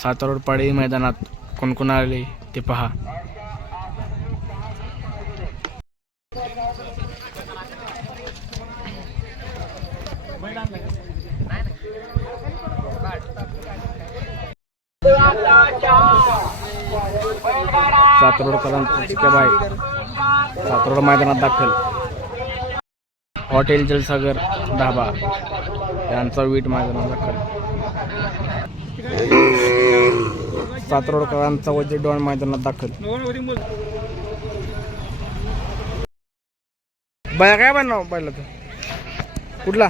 सातारोडपाडी मैदानात कोण आले ते पहा. सातारोडकरांचा बाय. सातरोड मैदानात दाखल. हॉटेल जलसागर ढाबा यांचा वीट मैदानात दाखल. सातरोडकरांचा वजीर डॉन मैदानात दाखल. बया काय बनव पहिला तर कुठला?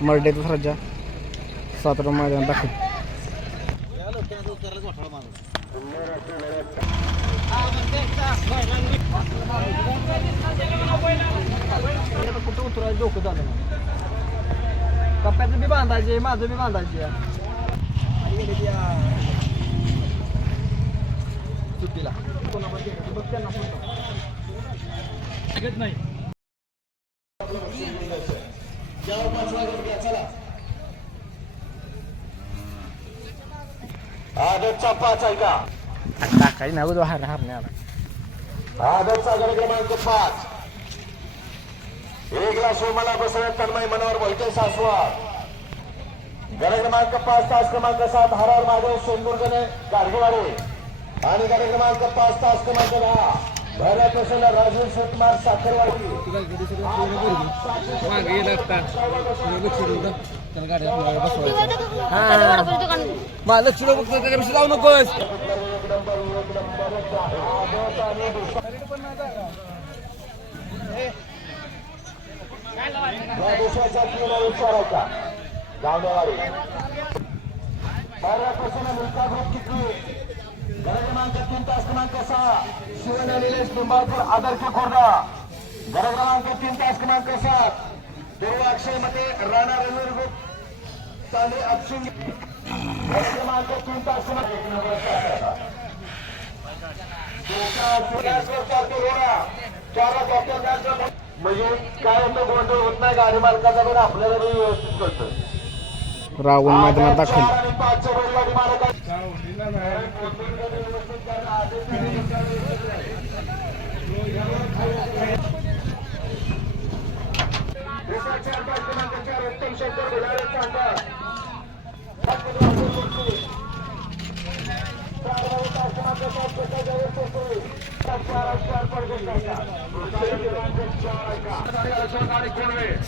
मराठीचा सज्जा सातरोड मैदानात दाखल. कुठं उतरायचं डोकं झालं कप्प्याचं बी बांधायचे माझं बी बांधायचे सुट्टीला. नाही. आदतचा पाच आहे का? टाकायची ना उद्या हार आदतचा गड क्रमांक पाच एकला सोमाला बसवत तन्मय मनोहर मोहिते सासवा. गड क्रमांक पाच तास क्रमांक सात हरार महादेव सोनगुर्गने गाडगेवाडे. आणि गड क्रमांक पाच तास क्रमांक दहा भैरव प्रसन्न राजू सुकुमार साखरवाडी. माझं चिडो बघतो त्याच्यापेक्षा जाऊ नकोस. देशाच्या तीन विचारायचा. गावडेवाडी पहिल्यापासून मुलगा ग्रुप किती? घर क्रमांक तीन तास क्रमांक सहा. शिवन निलेश निंबाळकर आदर्श खोर्डा घर क्रमांक तीन तास क्रमांक सात. पूर्व अक्षय मते राणा रवीर ग्रुप. चांदे अक्षुंग. घर क्रमांक तीन तास क्रमांक चार डॉक्टर म्हणजे काय होतं गोंधळ होत नाही गाडी मालकाचा पण आपल्याला बी व्यवस्थित कळतं. रावण मैदानात दाखल चार आणि पाचच्या बैलगाडी मालका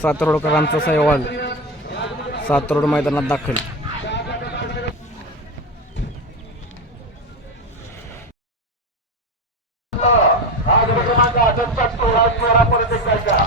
सातरोडकरांचा सहवाल. सातरोड मैदानात दाखल. आज क्रमांक आठचा टोळा चोरापर्यंत परत एकदा.